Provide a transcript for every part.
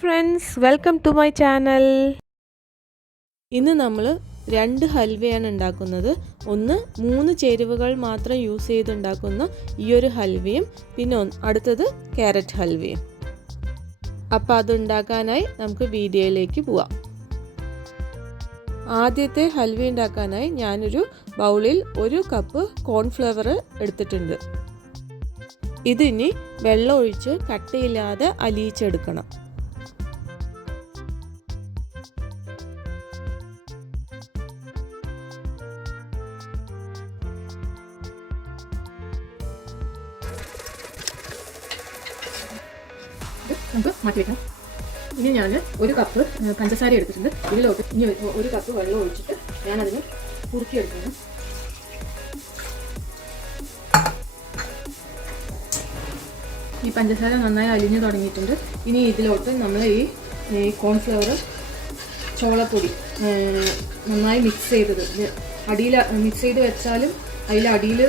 Friends welcome to my channel ഇന്ന് നമ്മൾ രണ്ട് ഹൽവയാണ് ഉണ്ടാക്കുന്നത്. ഒന്ന് മൂന്ന് ചേരുവകൾ മാത്രം യൂസ് ചെയ്തുണ്ടാക്കുന്ന ഈ ഒരു ഹൽവയും പിന്നെ അടുത്തത് ക്യാരറ്റ് ഹൽവയും. അപ്പോൾ അതുണ്ടാക്കാനായി നമുക്ക് വീഡിയോയിലേക്ക് പോവാം. ആദ്യത്തെ ഹൽവ ഉണ്ടാക്കാനായി ഞാനൊരു ബൗളിൽ ഒരു കപ്പ് കോൺഫ്ലവർ എടുത്തിട്ടുണ്ട്. ഇതിനി വെള്ളം ഒഴിച്ച് കട്ടയില്ലാതെ അലിയിച്ചെടുക്കണം. നമുക്ക് മാറ്റി വെക്കാം ഇനി ഞാൻ ഒരു കപ്പ് പഞ്ചസാര എടുത്തിട്ടുണ്ട്. ഇതിലോട്ട് ഇനി ഒരു- കപ്പ് വെള്ളം ഒഴിച്ചിട്ട് ഞാനതിന് കുറുക്കിയെടുക്കുന്നു. ഈ പഞ്ചസാര നന്നായി അലിഞ്ഞു തുടങ്ങിയിട്ടുണ്ട്. ഇനി ഇതിലോട്ട് നമ്മൾ ഈ ഈ കോൺഫ്ലവർ ചോളപ്പൊടി നന്നായി മിക്സ് ചെയ്തത്. അടിയിൽ മിക്സ് ചെയ്ത് വെച്ചാലും അതിൽ അടിയിൽ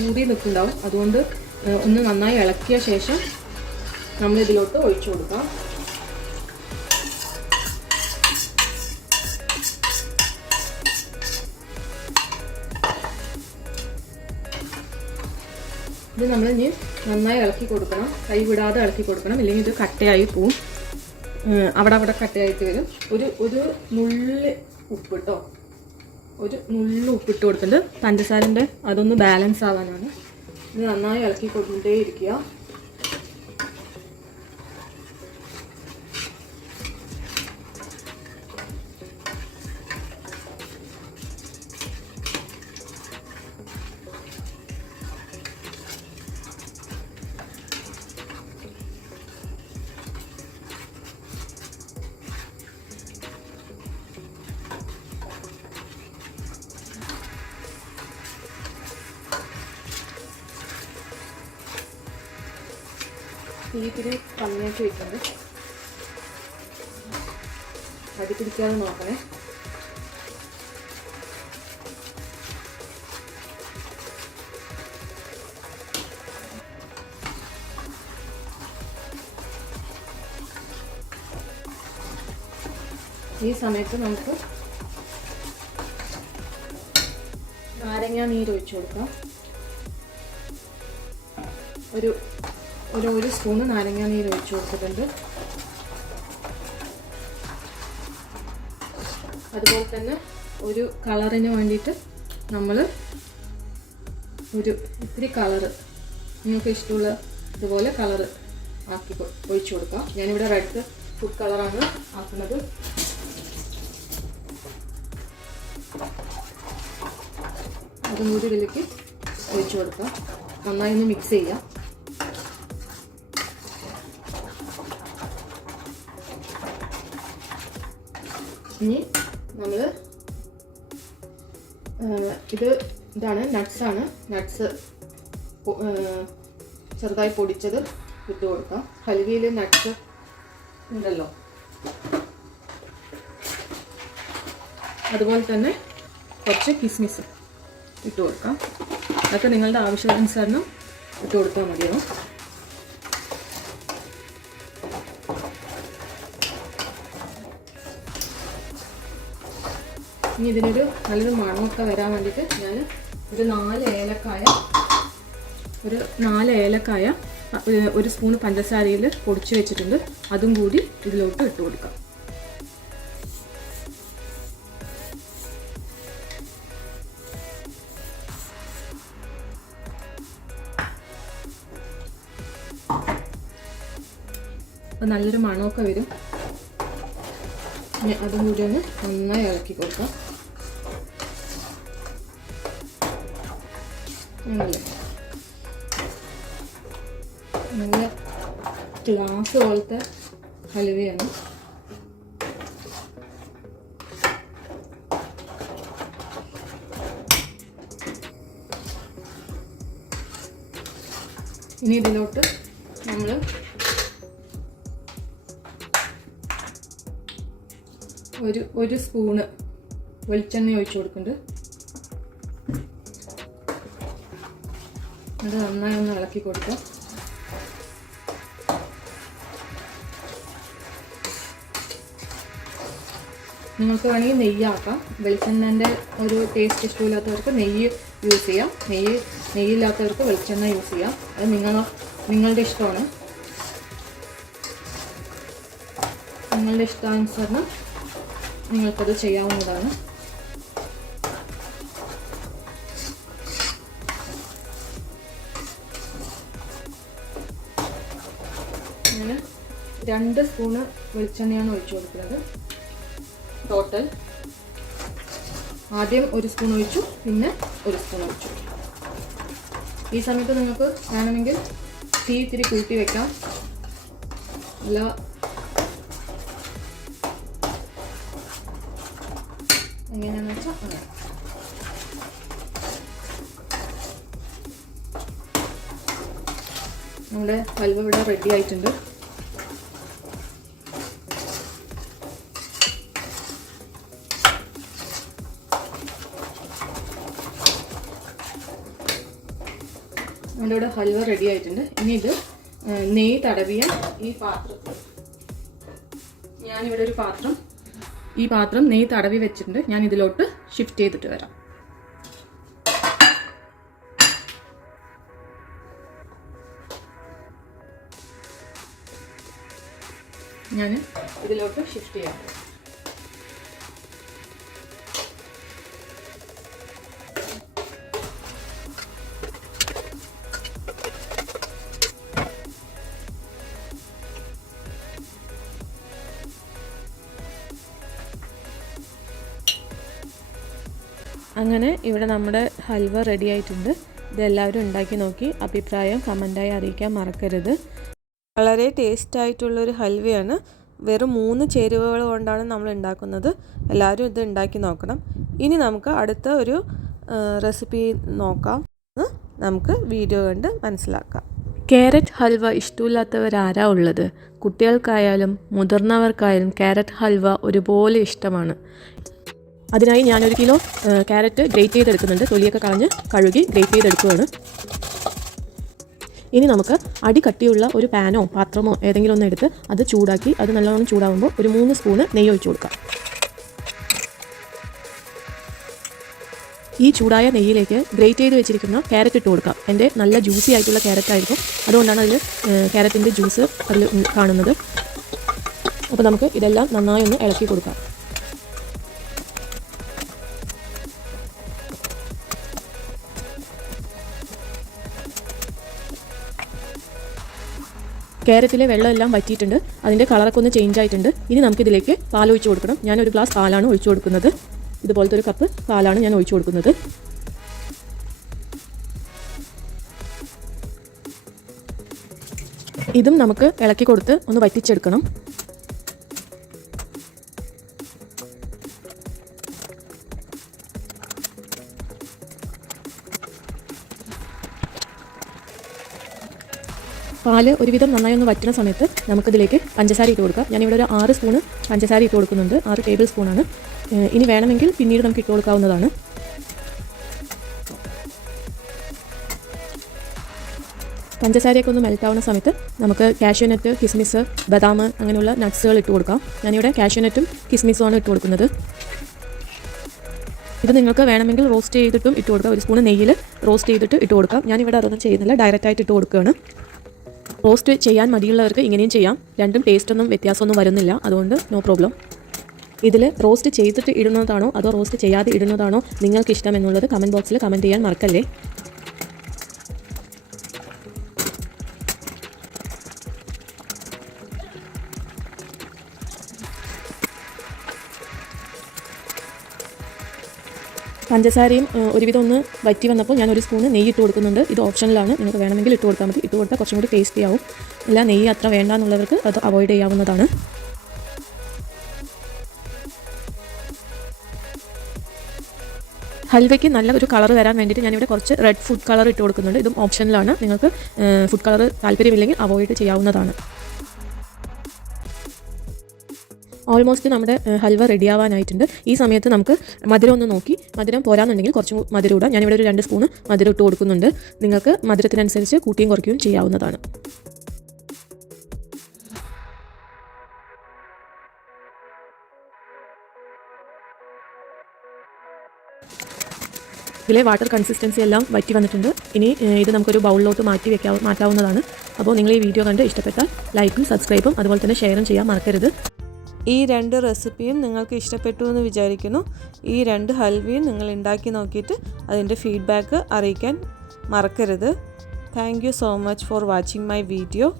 ഊറി നിൽക്കുന്നുണ്ടാവും അതുകൊണ്ട് ഒന്ന് നന്നായി ഇളക്കിയ ശേഷം നമ്മൾ ഇതിലോട്ട് ഒഴിച്ചു കൊടുക്കാം. ഇത് നമ്മൾ ഇനി നന്നായി ഇളക്കി കൊടുക്കണം. കൈ വിടാതെ ഇളക്കി കൊടുക്കണം. ഇല്ലെങ്കിൽ ഇത് കട്ടയായി പോവും. അവിടെ അവിടെ കട്ടയായിട്ട് വരും. ഒരു ഒരു നുള്ളി ഉപ്പ് കേട്ടോ ഒരു നുള്ളി ഉപ്പിട്ട് കൊടുത്തിട്ടുണ്ട് പഞ്ചസാരന്റെ അതൊന്ന് ബാലൻസ് ആവാനാണ്. ഇത് നന്നായി ഇളക്കി കൊടുത്തേ ഇരിക്കുക തീത്തിരി കമ്മിയാക്കി വെക്കുന്നത്. അടി പിടിക്കാതെ നോക്കണേ. ഈ സമയത്ത് നമുക്ക് നാരങ്ങ നീര് ഒഴിച്ചു കൊടുക്കാം. ഒരു ഒരു ഒരു സ്പൂണ് നാരങ്ങ നീര് ഒഴിച്ചു കൊടുത്തിട്ടുണ്ട്. അതുപോലെ തന്നെ ഒരു കളറിന് വേണ്ടിയിട്ട് നമ്മൾ ഒരു ഇത്തിരി കളറ് നിങ്ങൾക്ക് ഇഷ്ടമുള്ള ഇതുപോലെ കളറ് ആക്കി ഒഴിച്ചു കൊടുക്കാം. ഞാനിവിടെ റെഡ് ഫുഡ് കളറാണ് ആക്കുന്നത്. അതും കൂടി ഇതിലേക്ക് ഒഴിച്ചു കൊടുക്കാം. നന്നായി ഒന്ന് മിക്സ് ചെയ്യാം. ഇനി നമ്മൾ ഇത് ഇതാണ് നട്ട്സാണ് നട്ട്സ് ചെറുതായി പൊടിച്ചത് ഇട്ട് കൊടുക്കാം. ഹൽവിയിൽ നട്ട്സ് ഉണ്ടല്ലോ. അതുപോലെ തന്നെ കുറച്ച് കിസ്മിസ് ഇട്ട് കൊടുക്കാം. അതൊക്കെ നിങ്ങളുടെ ആവശ്യാനുസരണം ഇട്ട് കൊടുത്താൽ മതിയാവും. ഇനി ഇതിനൊരു നല്ലൊരു മണമൊക്കെ വരാൻ വേണ്ടിയിട്ട് ഞാൻ ഒരു നാല് ഏലക്കായ ഒരു നാല് ഏലക്കായ ഒരു- സ്പൂൺ പഞ്ചസാരയിൽ പൊടിച്ച് വെച്ചിട്ടുണ്ട്. അതും കൂടി ഇതിലോട്ട് ഇട്ട് കൊടുക്കാം. നല്ലൊരു മണമൊക്കെ വരും. ഇനി അതും കൂടി ഒന്ന് നന്നായി ഇളക്കി കൊടുക്കാം. നല്ല ഗ്ലാസ് പോലത്തെ ഹലുവയാണ് ഇനി ഇതിലോട്ട് നമ്മൾ ഒരു ഒരു സ്പൂണ് വെളിച്ചെണ്ണ ഒഴിച്ചു കൊടുക്കുന്നുണ്ട്. അത് നന്നായി ഒന്ന് ഇളക്കി കൊടുക്കാം. നിങ്ങൾക്ക് വേണമെങ്കിൽ നെയ്യാക്കാം. വെളിച്ചെണ്ണന്റെ ഒരു ടേസ്റ്റ് ഇഷ്ടമില്ലാത്തവർക്ക് നെയ്യ് യൂസ് ചെയ്യാം. നെയ്യ് നെയ്യില്ലാത്തവർക്ക് വെളിച്ചെണ്ണ യൂസ് ചെയ്യാം. അത് നിങ്ങൾ നിങ്ങളുടെ ഇഷ്ടമാണ്. നിങ്ങളുടെ ഇഷ്ടാനുസരണം നിങ്ങൾക്കത് ചെയ്യാവുന്നതാണ്. അങ്ങനെ രണ്ട് സ്പൂണ് വെളിച്ചെണ്ണയാണ് ഒഴിച്ചു കൊടുക്കുന്നത്. ടോട്ടൽ ആദ്യം ഒരു സ്പൂൺ ഒഴിച്ചു പിന്നെ ഒരു സ്പൂൺ ഒഴിച്ചു. ഈ സമയത്ത് നിങ്ങൾക്ക് വേണമെങ്കിൽ തീ ഇത്തിരി കൂട്ടി വെക്കാം. അല്ല എങ്ങനെയാണെന്ന് വെച്ചാൽ അങ്ങനെ നമ്മുടെ ഹൽവ ഇവിടെ റെഡി ആയിട്ടുണ്ട്. നമ്മുടെ ഇവിടെ ഹൽവ റെഡി ആയിട്ടുണ്ട്. ഇനി ഇത് നെയ് നെയ്യ് തടവിയ ഈ പാത്രത്തിൽ ഞാനിവിടെ ഒരു പാത്രം ഈ പാത്രം നെയ് തടവി വെച്ചിട്ടുണ്ട്. ഞാൻ ഇതിലോട്ട് ഷിഫ്റ്റ് ചെയ്തിട്ട് വരാം. ഞാൻ ഇതിലോട്ട് ഷിഫ്റ്റ് ചെയ്യാം. അങ്ങനെ ഇവിടെ നമ്മുടെ ഹൽവ റെഡി ആയിട്ടുണ്ട്. ഇതെല്ലാവരും ഉണ്ടാക്കി നോക്കി. അഭിപ്രായം കമന്റായി അറിയിക്കാൻ മറക്കരുത്. വളരെ ടേസ്റ്റ് ആയിട്ടുള്ളൊരു ഹൽവയാണ്. വെറും മൂന്ന് ചേരുവകൾ കൊണ്ടാണ് നമ്മൾ ഉണ്ടാക്കുന്നത്. എല്ലാവരും ഇത് ഉണ്ടാക്കി നോക്കണം. ഇനി നമുക്ക് അടുത്ത ഒരു റെസിപ്പി നോക്കാം. നമുക്ക് വീഡിയോ കണ്ട് മനസ്സിലാക്കാം. ക്യാരറ്റ് ഹൽവ ഇഷ്ടമില്ലാത്തവരാരാ ഉള്ളത്? കുട്ടികൾക്കായാലും മുതിർന്നവർക്കായാലും ക്യാരറ്റ് ഹൽവ ഒരുപോലെ ഇഷ്ടമാണ്. അതിനായി ഞാനൊരു കിലോ ക്യാരറ്റ് ഗ്രേറ്റ് ചെയ്തെടുക്കുന്നുണ്ട്. തൊലിയൊക്കെ കളഞ്ഞ് കഴുകി ഗ്രേറ്റ് ചെയ്തെടുക്കുകയാണ് ഇനി നമുക്ക് അടി കട്ടിയുള്ള ഒരു പാനോ പാത്രമോ ഏതെങ്കിലും ഒന്ന് എടുത്ത് അത് ചൂടാക്കി അത് നല്ലോണം ചൂടാകുമ്പോൾ ഒരു മൂന്ന് സ്പൂണ് നെയ്യ് ഒഴിച്ചു കൊടുക്കാം. ഈ ചൂടായ നെയ്യിലേക്ക് ഗ്രേറ്റ് ചെയ്ത് വെച്ചിരിക്കുന്ന ക്യാരറ്റ് ഇട്ട് കൊടുക്കാം. എന്റെ നല്ല ജ്യൂസി ആയിട്ടുള്ള ക്യാരറ്റ് ആയിരിക്കും അതുകൊണ്ടാണ് അതിൽ ക്യാരറ്റിന്റെ ജ്യൂസ് അതിൽ കാണുന്നത്. അപ്പോൾ നമുക്ക് ഇതെല്ലാം നന്നായി ഒന്ന് ഇളക്കി കൊടുക്കാം. ക്യാരറ്റിലെ വെള്ളമെല്ലാം വറ്റിയിട്ടുണ്ട്. അതിന്റെ കളറൊക്കെ ഒന്ന് ചേഞ്ച് ആയിട്ടുണ്ട്. ഇനി നമുക്കിതിലേക്ക് പാൽ ഒഴിച്ചു കൊടുക്കണം. ഞാൻ ഒരു ഗ്ലാസ് പാലാണ് ഒഴിച്ചു കൊടുക്കുന്നത്. ഇതുപോലത്തെ ഒരു കപ്പ് പാലാണ് ഞാൻ ഒഴിച്ചു കൊടുക്കുന്നത്. ഇതും നമുക്ക് ഇളക്കി കൊടുത്ത് ഒന്ന് വറ്റിച്ചെടുക്കണം. പാൽ ഒരുവിധം നന്നായി ഒന്ന് വറ്റുന്ന സമയത്ത് നമുക്കിതിലേക്ക് പഞ്ചസാര ഇട്ട് കൊടുക്കാം. ഞാനിവിടെ ഒരു ആറ് സ്പൂണ് പഞ്ചസാര ഇട്ട് കൊടുക്കുന്നുണ്ട്. ആറ് ടേബിൾ സ്പൂണാണ് ഇനി വേണമെങ്കിൽ പിന്നീട് നമുക്ക് ഇട്ട് കൊടുക്കാവുന്നതാണ്. പഞ്ചസാരയൊക്കെ ഒന്ന് മെൽറ്റ് ആവുന്ന സമയത്ത് നമുക്ക് കാഷ്യൂനട്ട് കിസ്മിസ് ബദാം അങ്ങനെയുള്ള നട്ട്സുകൾ ഇട്ട് കൊടുക്കാം. ഞാനിവിടെ കാഷ്യൂനട്ടും കിസ്മിസുമാണ് ഇട്ട് കൊടുക്കുന്നത്. ഇത് നിങ്ങൾക്ക് വേണമെങ്കിൽ റോസ്റ്റ് ചെയ്തിട്ടും ഇട്ട് കൊടുക്കാം. ഒരു സ്പൂൺ നെയ്യിൽ റോസ്റ്റ് ചെയ്തിട്ട് ഇട്ട് കൊടുക്കാം. ഞാനിവിടെ അതൊന്നും ചെയ്യുന്നില്ല. ഡയറക്റ്റായിട്ട് ഇട്ട് കൊടുക്കുകയാണ്. റോസ്റ്റ് ചെയ്യാൻ മടിയുള്ളവർക്ക് ഇങ്ങനെയും ചെയ്യാം. രണ്ടും ടേസ്റ്റൊന്നും വ്യത്യാസമൊന്നും വരുന്നില്ല. അതുകൊണ്ട് നോ പ്രോബ്ലം ഇതിൽ റോസ്റ്റ് ചെയ്തിട്ട് ഇടുന്നതാണോ? അതോ റോസ്റ്റ് ചെയ്യാതെ ഇടുന്നതാണോ? നിങ്ങൾക്ക് ഇഷ്ടം എന്നുള്ളത് കമന്റ് ബോക്സിൽ കമന്റ് ചെയ്യാൻ മറക്കല്ലേ? പഞ്ചസാരയും ഒരുവിധം ഒന്ന് വറ്റി വന്നപ്പോൾ ഞാൻ ഒരു സ്പൂണ് നെയ്യ് ഇട്ട് കൊടുക്കുന്നുണ്ട്. ഇത് ഓപ്ഷനിലാണ്. നിങ്ങൾക്ക് വേണമെങ്കിൽ ഇട്ട് കൊടുത്താൽ മതി. ഇട്ട് കൊടുത്താൽ കുറച്ചും കൂടി ടേസ്റ്റി ആവും. അല്ല നെയ്യ് അത്ര വേണ്ട എന്നുള്ളവർക്ക് അത് അവോയ്ഡ് ചെയ്യാവുന്നതാണ്. ഹൽവയ്ക്ക് നല്ല ഒരു കളർ വരാൻ വേണ്ടിയിട്ട് ഞാനിവിടെ കുറച്ച് റെഡ് ഫുഡ് കളർ ഇട്ട് കൊടുക്കുന്നുണ്ട്. ഇതും ഓപ്ഷനിലാണ്. നിങ്ങൾക്ക് ഫുഡ് കളർ താല്പര്യമില്ലെങ്കിൽ അവോയ്ഡ് ചെയ്യാവുന്നതാണ്. ഓൾമോസ്റ്റ് നമ്മുടെ ഹൽവ റെഡി ആവാനായിട്ടുണ്ട് ഈ സമയത്ത് നമുക്ക് മധുരം ഒന്ന് നോക്കി. മധുരം പോരാന്നുണ്ടെങ്കിൽ കുറച്ച് മധുരം ഇടാം. ഞാനിവിടെ ഒരു രണ്ട് സ്പൂണ് മധുരം ഇട്ട് കൊടുക്കുന്നുണ്ട്. നിങ്ങൾക്ക് മധുരത്തിനനുസരിച്ച് കൂട്ടിയും കുറയ്ക്കുകയും ചെയ്യാവുന്നതാണ്. ഇതിലെ വാട്ടർ കൺസിസ്റ്റൻസി എല്ലാം വറ്റി വന്നിട്ടുണ്ട്. ഇനി ഇത് നമുക്കൊരു ബൗളിലോട്ട് മാറ്റി വെക്കാ മാറ്റാവുന്നതാണ്. അപ്പോൾ നിങ്ങൾ ഈ വീഡിയോ കണ്ട് ഇഷ്ടപ്പെട്ടാൽ ലൈക്കും സബ്സ്ക്രൈബും അതുപോലെ തന്നെ ഷെയറും ചെയ്യാൻ മറക്കരുത്. ഈ രണ്ട് റെസിപ്പിയും നിങ്ങൾക്ക് ഇഷ്ടപ്പെട്ടു എന്ന് വിചാരിക്കുന്നു. ഈ രണ്ട് ഹൽവയും നിങ്ങൾ ഉണ്ടാക്കി നോക്കിയിട്ട് അതിന്റെ ഫീഡ്ബാക്ക് അറിയിക്കാൻ മറക്കരുത്. Thank you so much for watching my video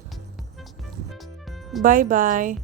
bye bye